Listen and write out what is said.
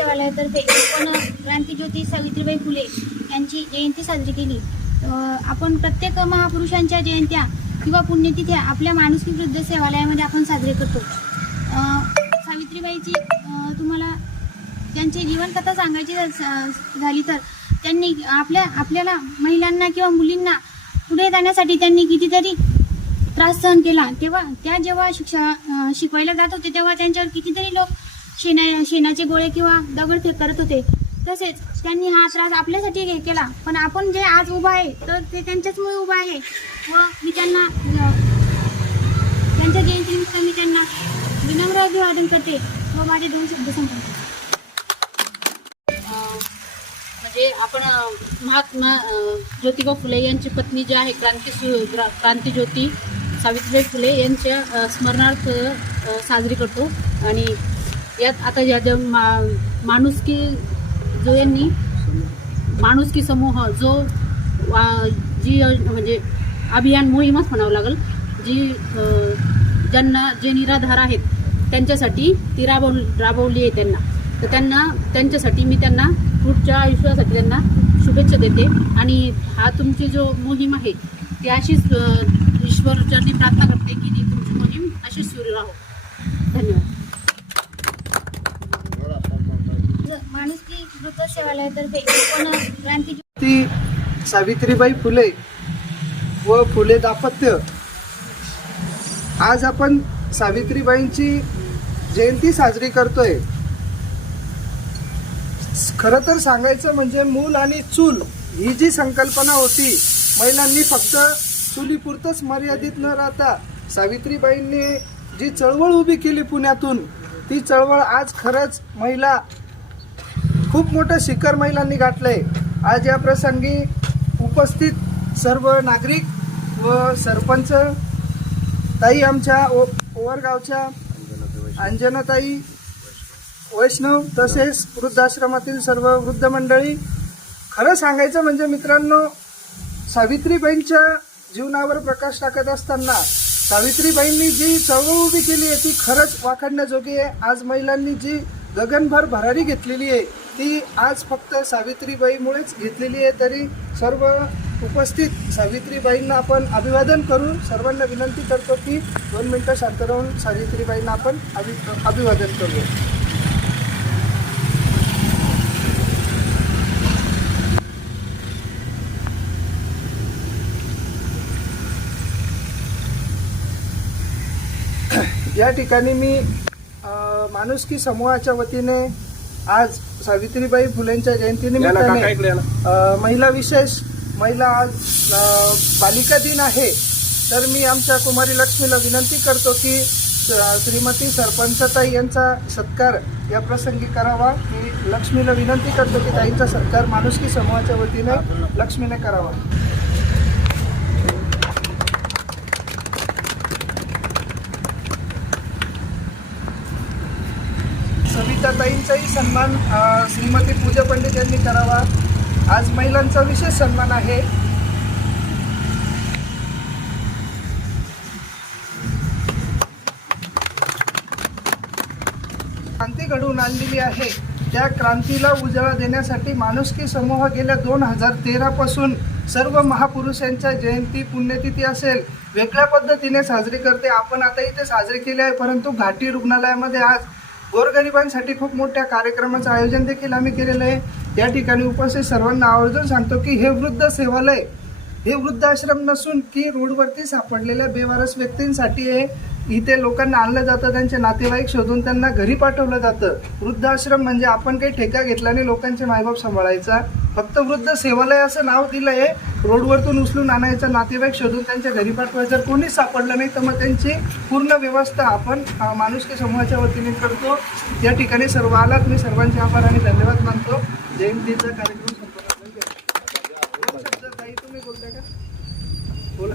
सेवालयातर्फे आपण क्रांतीज्योती सावित्रीबाई फुले यांची जयंती साजरी केली। आपण प्रत्येक महापुरुषांच्या जयंत्या किंवा पुण्यतिथ्या आपल्या माणुसकी वृद्ध सेवालयामध्ये आपण साजरे करतो। सावित्रीबाईची तुम्हाला त्यांची जीवनकथा सांगायची झाली तर त्यांनी आपल्याला महिलांना किंवा मुलींना पुढे जाण्यासाठी त्यांनी कितीतरी त्रास सहन केला। तेव्हा त्या जेव्हा शिकवायला जात होते तेव्हा त्यांच्यावर कितीतरी लोक शेणाचे गोळे किंवा दगडफेक करत होते। तसेच त्यांनी हा त्रास आपल्यासाठी केला, पण आपण जे आज उभा आहे तर ते त्यांच्याचमुळे उभा आहे। व मी त्यांना त्यांच्या जयंतीनिमित्त मी त्यांना विनम्र अभिवादन करते व माझे 2 शब्द संपवते। म्हणजे आपण महात्मा ज्योतिबा फुले यांची पत्नी जी आहे क्रांतीज्योती सावित्रीबाई फुले यांच्या स्मरणार्थ साजरी करतो। आणि यात आता या माणुसकी जो यांनी माणुसकी समूह जो जी म्हणजे अभियान मोहीमच म्हणावं लागेल, जी जे निराधार आहेत त्यांच्यासाठी ती राबवली आहे त्यांना। तर त्यांच्यासाठी मी त्यांना पुढच्या आयुष्यासाठी त्यांना शुभेच्छा देते। आणि हा तुमची जो मोहीम आहे ती अशीच ईश्वरचरणी प्रार्थना करते की ती तुमची मोहीम अशीच सुरू राहो। धन्यवाद। माणुसकी वृद्ध सेवालयातर्फे आपण क्रांतीज्योती सावित्रीबाई फुले व फुले दाम्पत्य आज आपण सावित्रीबाईंची जयंती साजरी करतोय। खरं तर सांगायचं म्हणजे मूल आणि चूल ही जी संकल्पना होती, महिलांनी फक्त चुलीपुरतंच मर्यादित न राहता सावित्रीबाईंनी जी चळवळ उभी केली पुण्यातून, ती चळवळ आज खरंच महिला खूप मोठं शिखर महिलांनी गाठलंय। आज या प्रसंगी उपस्थित सर्व नागरिक व सरपंच ताई, आमच्या ओवरगावच्या अंजनाताई वैष्णव, तसेच वृद्धाश्रमातील सर्व वृद्ध मंडळी, खरं सांगायचं म्हणजे मित्रांनो, सावित्रीबाईंच्या जीवनावर प्रकाश टाकत असताना सावित्रीबाईंनी जी चळवळ उभी केली आहे ती खरंच वाखाणण्याजोगी आहे। आज महिलांनी जी गगनभर भरारी घेतलेली आहे ती आज फक्त सावित्रीबाईमुळेच घेतलेली आहे। तरी सर्व उपस्थित सावित्रीबाईंना आपण अभिवादन करू। सर्वांना विनंती करतो की 2 मिनिटं शांत राहून सावित्रीबाईंना आपण अभिवादन करू। या ठिकाणी मी माणुसकी समूहाच्या वतीने आज सावित्रीबाई फुलेंच्या जयंतीनिमित्ताने महिला आज बालिका दिन आहे, तर मी आमच्या कुमारी लक्ष्मीला विनंती करतो की श्रीमती सरपंचताई यांचा सत्कार या प्रसंगी करावा। मी लक्ष्मीला विनंती करतो की ताईंचा सत्कार माणुसकी समूहाच्या वतीने लक्ष्मीने करावा। सविताताईंचाही सन्मान श्रीमती पूजा पंडित यांनी करावा। आज महिलांचा विशेष सन्मान आहे। क्रांती घडवून आणलेली आहे, त्या क्रांतीला उजाळा देण्यासाठी माणुसकी समूह गेल्या 2013 पासून सर्व महापुरुषांच्या जयंती पुण्यतिथी असेल वेगळ्या पद्धतीने साजरी करते। आपण आता इथे साजरी केले आहे, परंतु घाटी रुग्णालयामध्ये आज गोरगरिबांसाठी खूप मोठ्या कार्यक्रमाचं आयोजन देखील आम्ही केलेलं आहे। या ठिकाणी उपस्थित सर्वांना आवर्जून सांगतो की हे वृद्ध सेवालय हे वृद्धाश्रम नसून की रोडवरती सापडलेल्या बेवारस व्यक्तींसाठी आहे। इथे लोकांना आणलं जातं, त्यांचे नातेवाईक शोधून त्यांना घरी पाठवलं जातं। वृद्धाश्रम म्हणजे आपण काही ठेका घेतला नाही लोकांचे मायबाप सांभाळायचा, फक्त वृद्ध सेवालय असं नाव दिलं आहे। रोडवरतून उचलून आणायचं, नातेवाईक शोधून त्यांच्या घरी पाठवायचं। जर कोणीच सापडलं नाही तर मग त्यांची पूर्ण व्यवस्था आपण माणुसकी समूहाच्या वतीने करतो। या ठिकाणी सर्व आलात, मी सर्वांचे आभार आणि धन्यवाद मानतो। जयंतीचा कार्यक्रम संपन्न. तुम्ही बोलताय का? बोला।